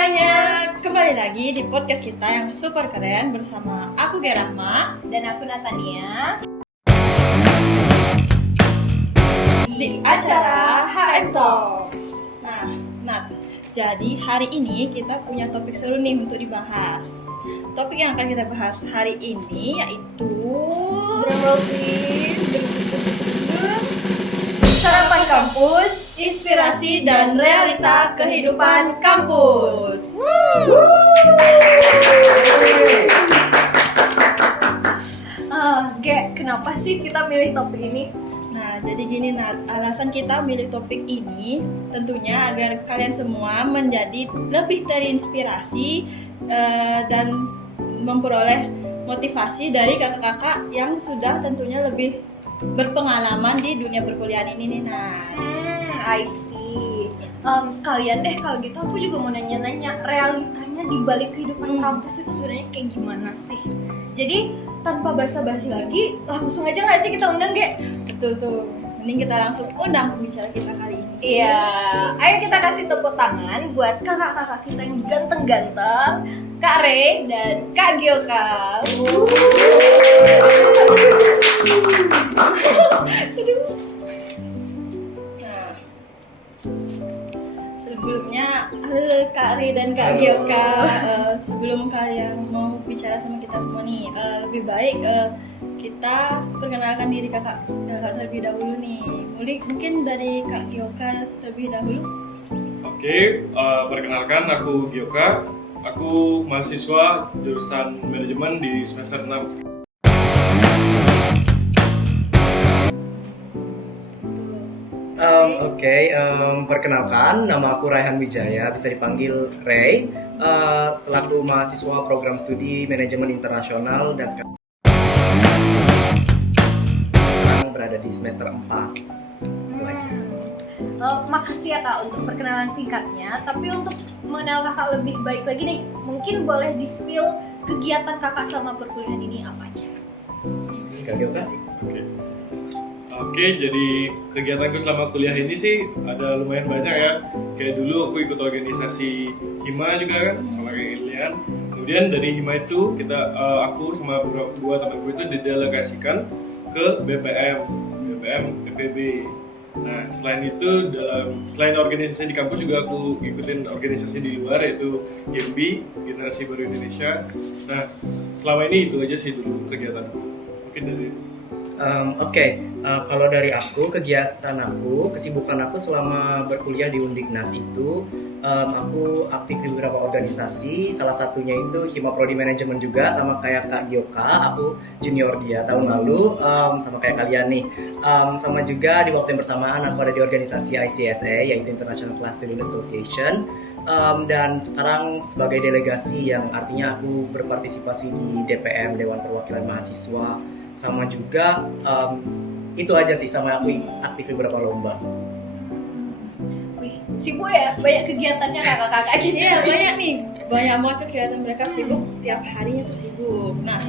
semuanya, kembali lagi di podcast kita yang super keren bersama aku Gerahma dan aku Natania di acara HM Talks. Nah, Nat, jadi hari ini kita punya topik seru nih untuk dibahas. Topik yang akan kita bahas hari ini yaitu sarapan kampus, inspirasi dan realita kehidupan kampus. Kenapa sih kita milih topik ini? Nah, jadi gini Nat, alasan kita milih topik ini tentunya agar kalian semua menjadi lebih terinspirasi dan memperoleh motivasi dari kakak-kakak yang sudah tentunya lebih berpengalaman di dunia perkuliahan ini nih Nat. I see. Sekalian deh kalau gitu aku juga mau nanya-nanya realitanya di balik kehidupan kampus itu sebenarnya kayak gimana sih? Jadi tanpa basa-basi lagi, langsung aja nggak sih kita undang Ge? Betul tuh. Mending kita langsung undang pembicara kita kali ini. Iya, ayo kita kasih tepuk tangan buat kakak-kakak kita yang ganteng-ganteng, Kak Rey dan Kak Gyoka. Nah, sebelumnya halo Kak Rey dan Kak Gyoka. Sebelum kalian mau bicara sama kita semua nih, lebih baik kita perkenalkan diri kakak terlebih dahulu nih. Mungkin dari Kak Gyoka terlebih dahulu. Oke, perkenalkan aku Gyoka. Aku mahasiswa jurusan manajemen di semester 6. Perkenalkan, nama aku Raihan Wijaya, bisa dipanggil Ray, selaku mahasiswa program studi manajemen internasional dan sekarang berada di semester 4. Itu aja. Makasih ya Kak untuk perkenalan singkatnya. Tapi untuk mengenal Kakak lebih baik lagi nih, mungkin boleh di-spill kegiatan Kakak selama perkuliahan ini apa aja? Kak Gyoka? Oke, jadi kegiatanku selama kuliah ini sih ada lumayan banyak ya. Kayak dulu aku ikut organisasi Hima juga kan, sama kayak kalian. Kemudian dari Hima itu aku sama dua temanku itu didelegasikan ke BPM FEB. Nah, selain itu selain organisasi di kampus juga aku ikutin organisasi di luar yaitu GEMBI, Generasi Baru Indonesia. Nah, selama ini itu aja sih dulu kegiatanku. Mungkin dari Kalau dari aku, kesibukan aku selama berkuliah di Undiknas itu, aku aktif di beberapa organisasi, salah satunya itu Hima Prodi Manajemen juga, sama kayak Kak Gyoka, aku junior dia tahun lalu, sama kayak kalian nih. Sama juga di waktu yang bersamaan aku ada di organisasi ICSA, yaitu International Class Student Association, dan sekarang sebagai delegasi yang artinya aku berpartisipasi di DPM, Dewan Perwakilan Mahasiswa, sama juga itu aja sih, sama aku aktif di beberapa lomba. Wih, sibuk ya, banyak kegiatannya kakak-kakak gitu. Iya, banyak nih. Banyak banget kegiatan mereka sibuk, tiap harinya tuh sibuk. Nah,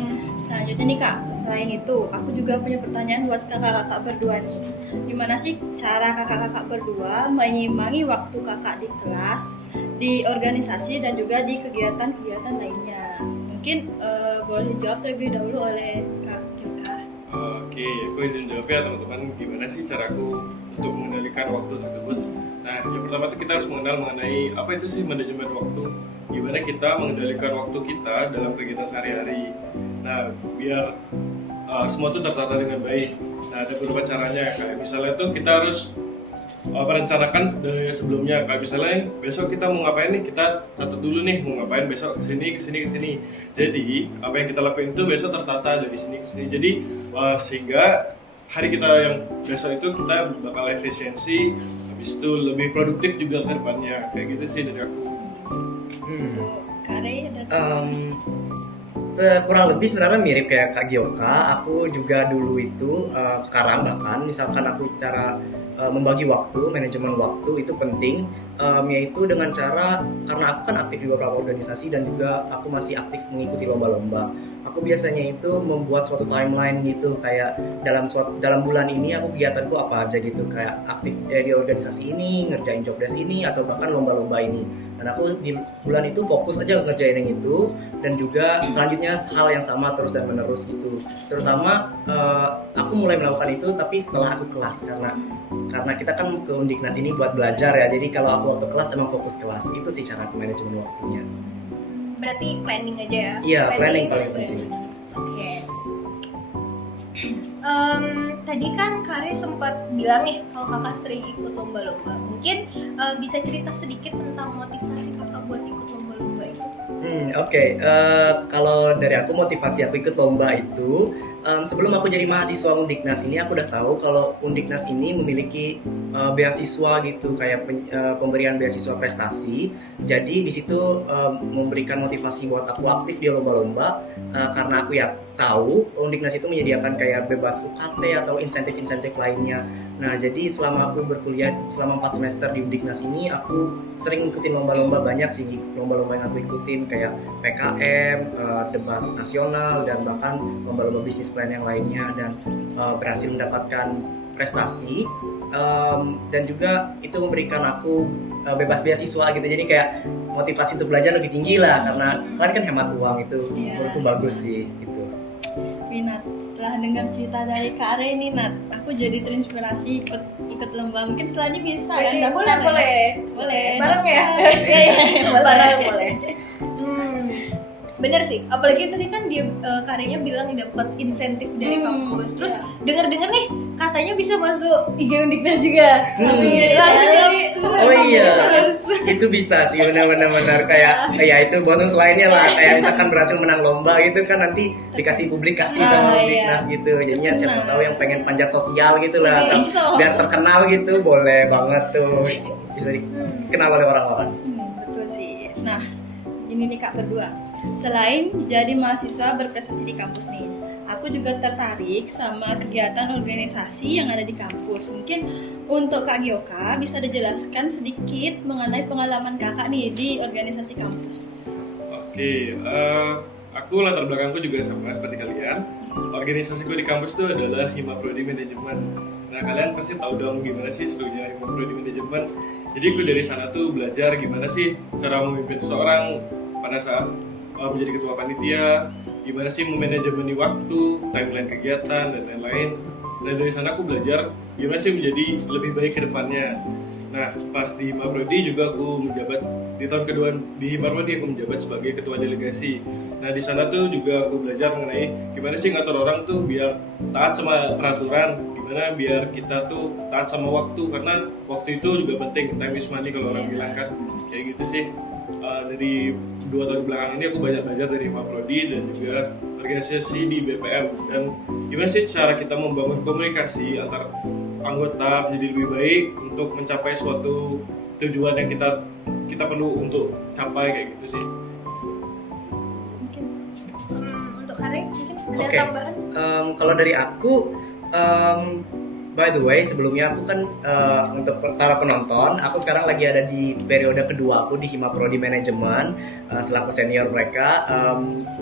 selanjutnya nih Kak, selain itu aku juga punya pertanyaan buat kakak-kakak berdua nih. Gimana sih cara kakak-kakak berdua menyimbangi waktu kakak di kelas, di organisasi dan juga di kegiatan-kegiatan lainnya? Mungkin boleh dijawab terlebih dahulu oleh Kak Gyoka. Oke, aku izin jawab ya teman-teman, gimana sih caraku untuk mengendalikan waktu tersebut. Nah, yang pertama itu kita harus mengenal mengenai apa itu sih manajemen waktu. Gimana kita mengendalikan waktu kita dalam kegiatan sehari-hari. Nah, biar semua itu tertata dengan baik. Nah, ada beberapa caranya, kayak misalnya tuh kita harus merencanakan dari sebelumnya. Kayak misalnya besok kita mau ngapain nih, kita catat dulu nih mau ngapain besok, kesini. Jadi apa yang kita lakuin itu besok tertata dari sini ke sini. Jadi sehingga hari kita yang besok itu kita bakal efisiensi, habis itu lebih produktif juga ke depannya. Kayak gitu sih dari aku. Untuk Kak Rey ada Kurang lebih sebenarnya mirip kayak Kak Gyoka. Aku juga dulu itu sekarang bahkan misalkan aku cara membagi waktu, manajemen waktu itu penting. yaitu dengan cara, karena aku kan aktif di beberapa organisasi dan juga aku masih aktif mengikuti lomba-lomba. Aku biasanya itu membuat suatu timeline gitu, kayak dalam bulan ini aku kegiatanku apa aja gitu, kayak aktif di organisasi ini, ngerjain job desk ini, atau bahkan lomba-lomba ini. Dan aku di bulan itu fokus aja ngerjain yang itu, dan juga selanjutnya hal yang sama terus dan menerus gitu. Terutama aku mulai melakukan itu tapi setelah aku kelas, karena kita kan ke Undiknas ini buat belajar ya. Jadi kalau aku waktu kelas emang fokus kelas. Itu sih cara aku manajemen waktunya. Berarti planning aja ya? Iya, planning paling penting. Oke. Tadi kan Kare sempat bilang nih kalau kakak sering ikut lomba-lomba. Mungkin bisa cerita sedikit tentang motivasi kakak buat ikut lomba-lomba itu? Oke. Kalau dari aku, motivasi aku ikut lomba itu, sebelum aku jadi mahasiswa Undiknas ini, aku udah tahu kalau Undiknas ini memiliki beasiswa gitu, kayak pemberian beasiswa prestasi. Jadi di situ memberikan motivasi buat aku aktif di lomba-lomba, karena aku ya tahu Undiknas itu menyediakan kayak bebas UKT atau insentif-insentif lainnya. Nah, jadi selama aku berkuliah selama 4 semester di Undiknas ini, aku sering ikutin lomba-lomba banyak sih. Lomba-lomba yang aku ikutin kayak PKM, debat nasional, dan bahkan lomba-lomba bisnis plan yang lainnya, dan berhasil mendapatkan prestasi. Dan juga itu memberikan aku bebas beasiswa gitu, jadi kayak motivasi untuk belajar lebih tinggi lah, karena kalian kan hemat uang, itu menurutku bagus sih gitu. Nat, setelah dengar cerita dari Kak Are ini, Nat, aku jadi terinspirasi ikut lomba. Mungkin setelah ini bisa kan daftar? Boleh. Bareng ya? Iya. Bareng boleh. Bener sih, apalagi tadi kan dia Karenya bilang dapat insentif dari kampus. Terus denger-denger nih katanya bisa masuk IG Undiknas juga. Langsung jadi Oh iya, itu bisa sih, benar-benar kayak ya itu bonus lainnya lah, kayak misalkan berhasil menang lomba gitu kan, nanti dikasih publikasi sama Undiknas gitu. Jadinya siapa tahu yang pengen panjat sosial gitu lah, biar terkenal gitu, boleh banget tuh, bisa dikenal oleh orang-orang. Betul sih. Nah, ini nih Kak berdua. Selain jadi mahasiswa berprestasi di kampus nih, aku juga tertarik sama kegiatan organisasi yang ada di kampus. Mungkin untuk Kak Gyoka bisa dijelaskan sedikit mengenai pengalaman kakak nih di organisasi kampus. Oke, aku latar belakangku juga sama seperti kalian. Organisasiku di kampus itu adalah Hima Prodi Manajemen. Nah, kalian pasti tahu dong gimana sih serunya Hima Prodi Manajemen. Jadi aku dari sana tuh belajar gimana sih cara memimpin seseorang pada saat menjadi ketua panitia, gimana sih memanajemeni waktu, timeline kegiatan, dan lain-lain. Dan dari sana aku belajar gimana sih menjadi lebih baik ke depannya. Nah, pas di Hima Prodi juga aku menjabat, di tahun kedua di Hima Prodi aku menjabat sebagai ketua delegasi. Nah, di sana tuh juga aku belajar mengenai gimana sih ngatur orang tuh biar taat sama peraturan, gimana biar kita tuh taat sama waktu, karena waktu itu juga penting, time is money kalau orang bilang kan, kayak gitu sih. Dari 2 tahun belakang ini aku banyak belajar dari Hima Prodi dan juga organisasi di BPM, dan gimana sih cara kita membangun komunikasi antar anggota menjadi lebih baik untuk mencapai suatu tujuan yang kita perlu untuk capai, kayak gitu sih. Untuk Kare mungkin ada Oke. tambahan? Kalau dari aku, by the way, sebelumnya aku kan untuk para penonton, aku sekarang lagi ada di periode kedua aku di Hima Prodi Manajemen selaku senior mereka.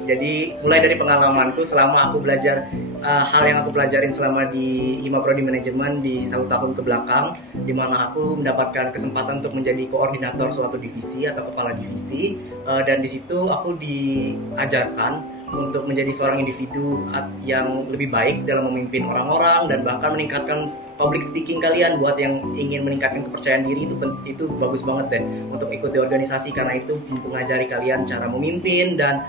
Jadi mulai dari pengalamanku selama aku belajar hal yang aku pelajarin selama di Hima Prodi Manajemen di 1 tahun ke belakang, di mana aku mendapatkan kesempatan untuk menjadi koordinator suatu divisi atau kepala divisi, dan di situ aku diajarkan untuk menjadi seorang individu yang lebih baik dalam memimpin orang-orang, dan bahkan meningkatkan public speaking kalian. Buat yang ingin meningkatkan kepercayaan diri, itu bagus banget deh untuk ikut di organisasi, karena itu mengajari kalian cara memimpin dan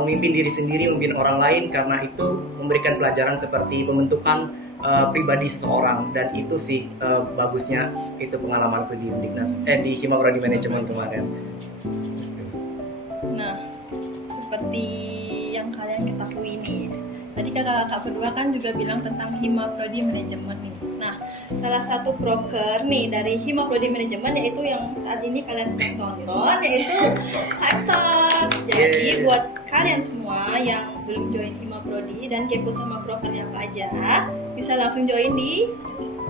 memimpin diri sendiri, memimpin orang lain, karena itu memberikan pelajaran seperti pembentukan pribadi seseorang. Dan itu sih bagusnya itu pengalamanku di Undiknas di Hima Prodi Manajemen kemarin. Nah, seperti yang kalian ketahui nih, tadi kakak-kakak berdua kan juga bilang tentang Hima Prodi Manajemen nih. Nah, salah satu proker nih dari Hima Prodi Manajemen, yaitu yang saat ini kalian sedang tonton, yaitu Hype. Jadi buat kalian semua yang belum join Hima Prodi dan kepo sama prokernya apa aja, bisa langsung join di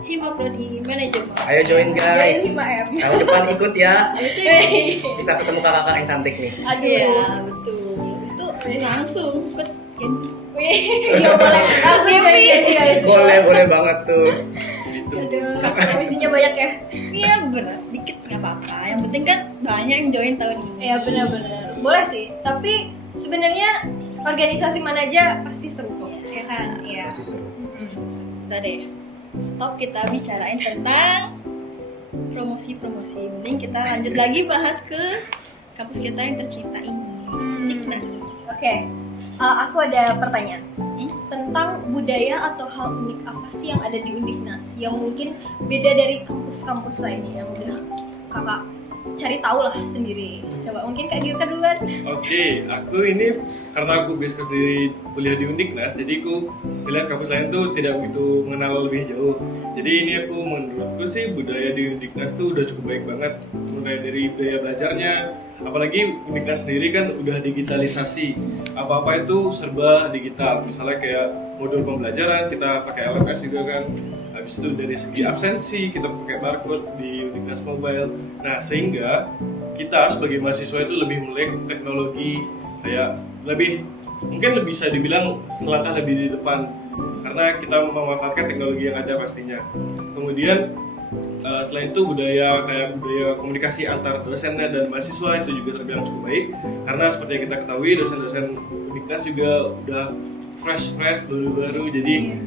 Hima Prodi Manajemen. Ayo join guys. Jadi 5M. Tahun depan ikut ya. Hey. Bisa ketemu kakak-kakak yang cantik nih. Aduh. Iya, betul. Habis itu langsung ikut Genpi. Wih, ya boleh langsung jadi guys. Boleh banget tuh. Gitu. Aduh, komisinya banyak ya. Iya berat, dikit nggak apa-apa. Yang penting kan banyak yang join tahun ini. Iya benar-benar. Boleh sih, tapi sebenarnya organisasi mana aja pasti seru kok. Ya kan? Iya. Masih seru. Udah deh, stop kita bicarain tentang promosi-promosi. Mending kita lanjut lagi bahas ke kampus kita yang tercinta ini, Undiknas. Oke. Aku ada pertanyaan. Hmm? Tentang budaya atau hal unik apa sih yang ada di Undiknas yang mungkin beda dari kampus-kampus lainnya yang udah kakak cari tahu lah sendiri. Coba mungkin Kak Gilka duluan. Oke, aku ini karena aku base sendiri kuliah di Undiknas, jadi aku melihat kampus lain tuh tidak begitu mengenal lebih jauh. Jadi ini aku menurutku sih budaya di Undiknas tuh udah cukup baik banget, mulai dari budaya belajarnya, apalagi Undiknas sendiri kan udah digitalisasi, apa-apa itu serba digital. Misalnya kayak modul pembelajaran kita pakai LMS juga kan. Habis itu dari segi absensi kita pakai barcode di Undiknas Mobile. Nah, sehingga kita sebagai mahasiswa itu lebih melek teknologi, kayak mungkin lebih bisa dibilang selangkah lebih di depan karena kita memanfaatkan teknologi yang ada pastinya. Kemudian selain itu budaya komunikasi antar dosennya dan mahasiswa itu juga terbilang cukup baik karena seperti yang kita ketahui dosen-dosen Undiknas juga udah fresh baru-baru, jadi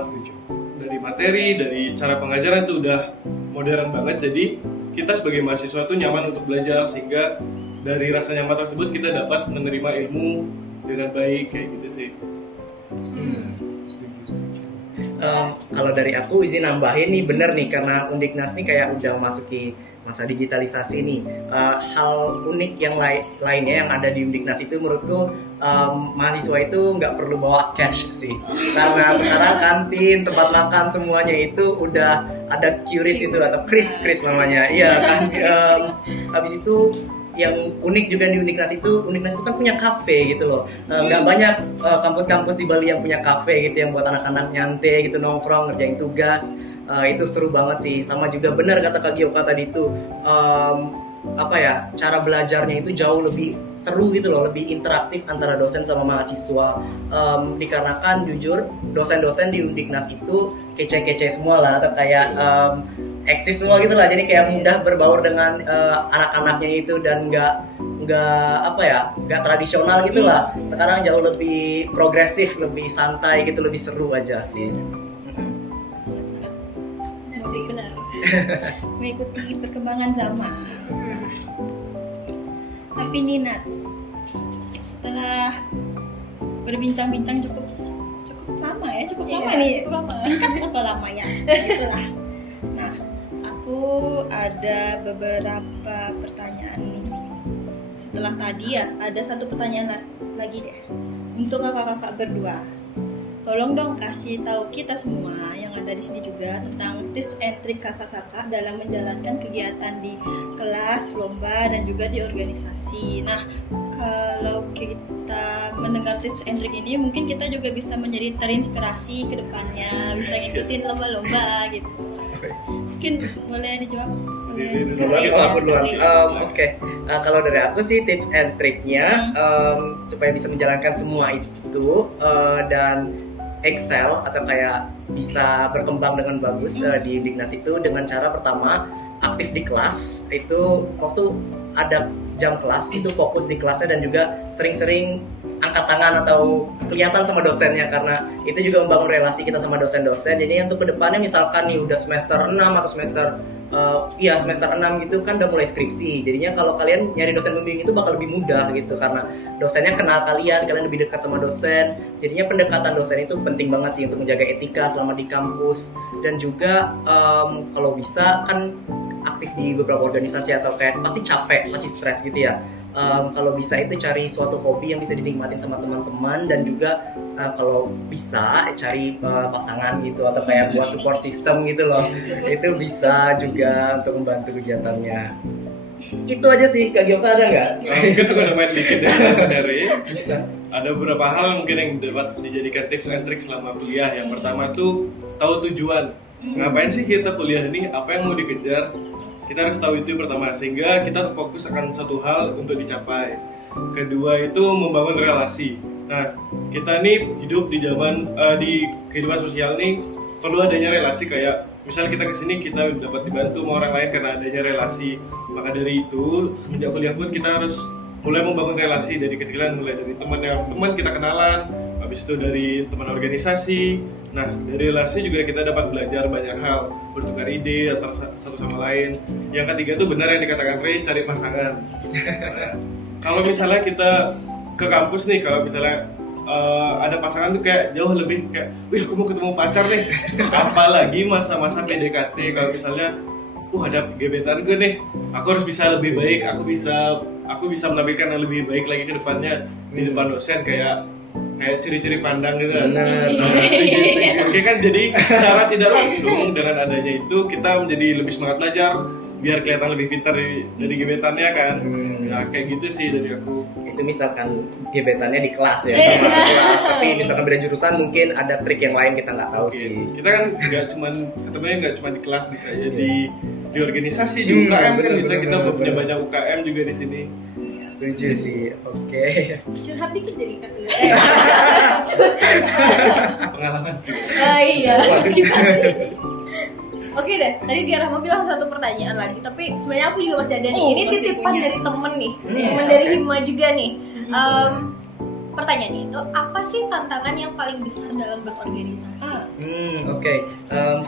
setuju. Dari materi, dari cara pengajaran itu udah modern banget, jadi kita sebagai mahasiswa tuh nyaman untuk belajar, sehingga dari rasa nyaman tersebut kita dapat menerima ilmu dengan baik, kayak gitu sih. Kalau dari aku izin nambahin nih, bener nih karena Undiknas nih kayak udah masuki masa digitalisasi nih. Hal unik yang lainnya yang ada di Undiknas itu menurutku mahasiswa itu nggak perlu bawa cash sih, karena sekarang kantin, tempat makan semuanya itu udah ada QRIS itu atau kris namanya, iya kan. Habis itu yang unik juga di Undiknas itu kan punya kafe gitu loh. Nggak banyak kampus-kampus di Bali yang punya kafe gitu yang buat anak-anak nyantai gitu, nongkrong ngerjain tugas. Itu seru banget sih. Sama juga benar kata Kak Gioka tadi itu, cara belajarnya itu jauh lebih seru gitu loh, lebih interaktif antara dosen sama mahasiswa. Dikarenakan jujur dosen-dosen di Undiknas itu kece-kece semua lah, atau kayak eksis semua gitu lah, jadi kayak mudah berbaur dengan anak-anaknya itu dan nggak tradisional gitu lah. Sekarang jauh lebih progresif, lebih santai gitu, lebih seru aja sih. Benar. Mengikuti perkembangan zaman. Tapi nih Nat, setelah berbincang-bincang cukup lama ya, cukup lama nih. Cukup lama. Singkat apa lama ya? Itulah. Nah, aku ada beberapa pertanyaan nih. Setelah tadi ya, ada satu pertanyaan lagi deh. Untuk kakak-kakak berdua, tolong dong kasih tahu kita semua yang ada di sini juga tentang tips and trik kakak-kakak dalam menjalankan kegiatan di kelas, lomba, dan juga di organisasi. Nah, kalau kita mendengar tips and trik ini, mungkin kita juga bisa menjadi terinspirasi ke depannya, bisa ngikutin lomba-lomba gitu. Mungkin boleh dijawab? Aku duluan. Oke. Kalau dari aku sih tips and triknya supaya bisa menjalankan semua itu dan excel atau kayak bisa berkembang dengan bagus di Undiknas itu dengan cara pertama aktif di kelas. Itu waktu ada jam kelas itu fokus di kelasnya dan juga sering-sering angkat tangan atau kelihatan sama dosennya, karena itu juga membangun relasi kita sama dosen-dosen. Jadi untuk kedepannya misalkan nih udah semester 6 atau semester 6 gitu kan udah mulai skripsi, jadinya kalau kalian nyari dosen pembimbing itu bakal lebih mudah gitu karena dosennya kenal kalian lebih dekat sama dosen. Jadinya pendekatan dosen itu penting banget sih untuk menjaga etika selama di kampus. Dan juga kalau bisa kan aktif di beberapa organisasi atau kayak pasti capek, pasti stres gitu ya. Kalau bisa itu cari suatu hobi yang bisa dinikmatin sama teman-teman, dan juga kalau bisa cari pasangan gitu atau kayak buat support system gitu loh. Itu bisa juga untuk membantu kegiatannya. Itu aja sih. Kak Gioka ada nggak? Mungkin tuh main dikit dari Bisa. ada beberapa hal mungkin yang dapat dijadikan tips and trick selama kuliah. Yang pertama tuh tahu tujuan. ngapain sih kita kuliah ini, apa yang mau dikejar, kita harus tahu itu pertama, sehingga kita fokus akan satu hal untuk dicapai. Kedua itu membangun relasi. Nah, kita nih hidup di zaman di kehidupan sosial nih perlu adanya relasi, kayak misal kita kesini kita dapat dibantu sama orang lain karena adanya relasi. Maka dari itu semenjak kuliah pun kita harus mulai membangun relasi dari kecilan, mulai dari teman kita kenalan, habis itu dari teman organisasi. Nah, dari relasi juga kita dapat belajar banyak hal, bertukar ide antara satu sama lain. Yang ketiga tuh benar yang dikatakan Ray, cari pasangan. Nah, kalau misalnya kita ke kampus nih, kalau misalnya ada pasangan tuh kayak jauh lebih kayak, wih aku mau ketemu pacar nih. Apalagi masa-masa PDKT, kalau misalnya ada gebetan gue nih, aku harus bisa lebih baik, aku bisa menampilkan yang lebih baik lagi ke depannya di depan dosen, kayak ciri-ciri pandang gitu kan. Setuju. Oke kan, jadi cara tidak langsung dengan adanya itu kita menjadi lebih semangat belajar biar kelihatan lebih pintar dari gebetannya kan. Nah kayak gitu sih dari aku. Itu misalkan gebetannya di kelas ya, sama sekelas, tapi misalkan beda jurusan mungkin ada trik yang lain kita nggak tahu sih. Kita kan ketemunya nggak cuma di kelas, bisa aja di organisasi, di UKM kan bisa, kita punya banyak UKM juga di sini. Setuju sih, oke. Curhat dikit jadi kan. Pengalaman. Oh iya. Oke deh, tadi Tiara mau bilang satu pertanyaan lagi, tapi sebenarnya aku juga masih ada nih. Ini masih titipan punya. dari temen nih, temen dari Hima juga nih. Pertanyaannya itu, apa sih tantangan yang paling besar dalam berorganisasi? Oke.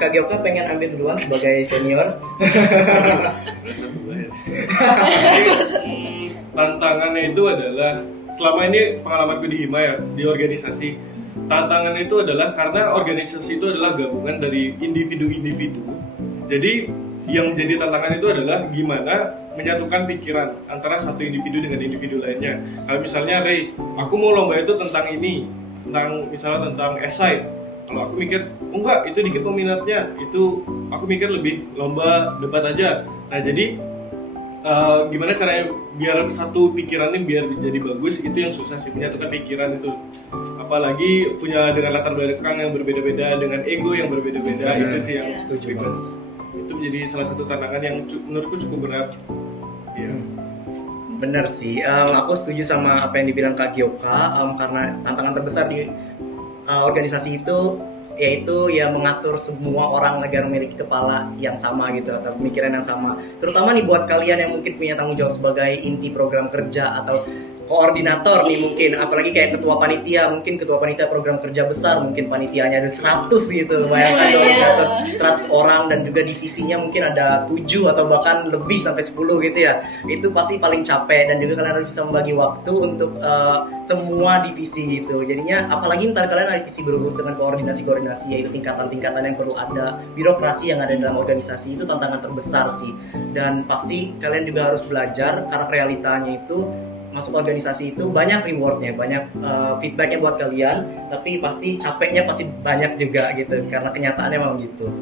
Kak Gyoka pengen ambil duluan sebagai senior. Rasa dua ya. Tantangannya itu adalah, selama ini pengalamanku di Hima ya, di organisasi, tantangannya itu adalah karena organisasi itu adalah gabungan dari individu-individu. Jadi yang menjadi tantangan itu adalah gimana menyatukan pikiran antara satu individu dengan individu lainnya. Kalau misalnya Ray, aku mau lomba itu tentang ini, misalnya tentang esai. Kalau aku mikir, enggak, itu dikit peminatnya, itu aku mikir lebih lomba debat aja. Nah jadi gimana caranya biar satu pikirannya biar jadi bagus, itu yang susah sih, menyatukan pikiran itu. Apalagi punya dengan latar belakang yang berbeda-beda, dengan ego yang berbeda-beda, itu sih yang setuju ribet. Itu menjadi salah satu tantangan yang menurutku cukup berat. Ya. Bener sih, aku setuju sama apa yang dibilang Kak Gyoka, karena tantangan terbesar di organisasi itu yaitu ya mengatur semua orang agar memiliki kepala yang sama gitu, atau pemikiran yang sama. Terutama nih buat kalian yang mungkin punya tanggung jawab sebagai inti program kerja atau koordinator nih mungkin, apalagi kayak ketua panitia, mungkin ketua panitia program kerja besar, mungkin panitianya ada 100 gitu, bayangkan dong 100 orang, dan juga divisinya mungkin ada 7 atau bahkan lebih sampai 10 gitu ya. Itu pasti paling capek, dan juga kalian harus bisa membagi waktu untuk semua divisi gitu. Jadinya apalagi ntar kalian harus isi berurus dengan koordinasi-koordinasi, yaitu tingkatan-tingkatan yang perlu ada, birokrasi yang ada dalam organisasi, itu tantangan terbesar sih. Dan pasti kalian juga harus belajar, karena realitanya itu masuk organisasi itu banyak rewardnya, banyak feedbacknya buat kalian, tapi pasti capeknya pasti banyak juga gitu, karena kenyataannya memang gitu.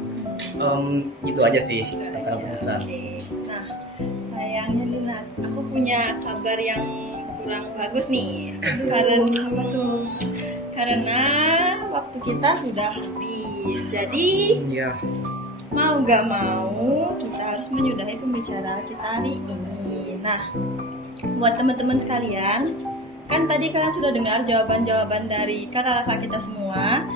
Gitu aja sih tantangan terbesar. Okay. Nah, sayangnya Luna, aku punya kabar yang kurang bagus nih. Karena waktu kita sudah habis. Jadi Ya. mau gak mau kita harus menyudahi pembicaraan kita hari ini. Nah, buat teman-teman sekalian, kan tadi kalian sudah dengar jawaban-jawaban dari kakak-kakak kita semua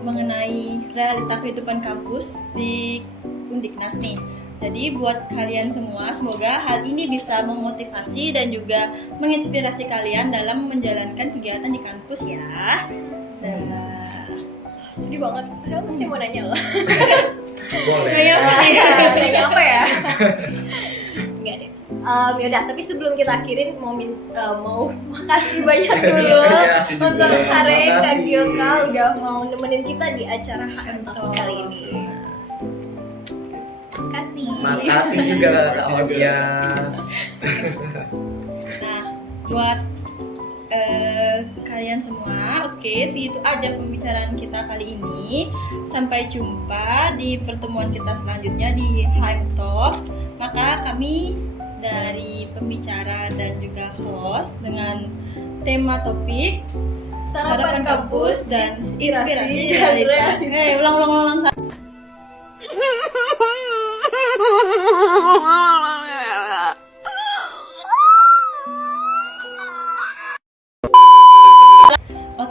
mengenai realita kehidupan kampus di Undiknas nih. Jadi buat kalian semua, semoga hal ini bisa memotivasi dan juga menginspirasi kalian dalam menjalankan kegiatan di kampus ya. Sedih banget, padahal masih mau nanya loh. Boleh. Nanya apa ya? Enggak deh. Yaudah, tapi sebelum kita akhirin mau makasih banyak dulu Makasih juga. untuk Hare, Kak Makasih. Gyoka udah mau nemenin kita di acara HM Talks kali ini. Makasih juga Kak Osya. Nah, buat kalian semua, oke, segitu aja pembicaraan kita kali ini. Sampai jumpa di pertemuan kita selanjutnya di HM Talks. Maka kami dari pembicara dan juga host dengan tema topik Sarapan kampus dan inspirasi inspirasi dan dari realita. ulang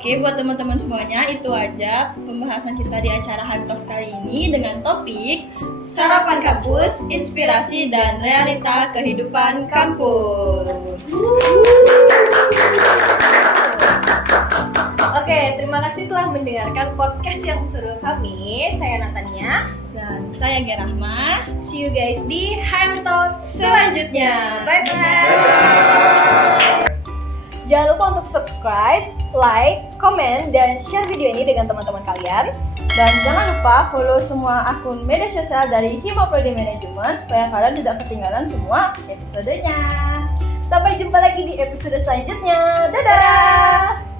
Oke, buat teman-teman semuanya, itu aja pembahasan kita di acara Hamtos kali ini dengan topik Sarapan Kampus, Inspirasi dan Realita Kehidupan Kampus. Oke, terima kasih telah mendengarkan podcast yang seru kami. Saya Natania. Dan saya Gerahma. See you guys di HM Talk selanjutnya. Bye-bye. Jangan lupa untuk subscribe, like, komen, dan share video ini dengan teman-teman kalian. Dan jangan lupa follow semua akun media sosial dari Hima Prodi Manajemen supaya kalian tidak ketinggalan semua episodenya. Sampai jumpa lagi di episode selanjutnya. Dadah!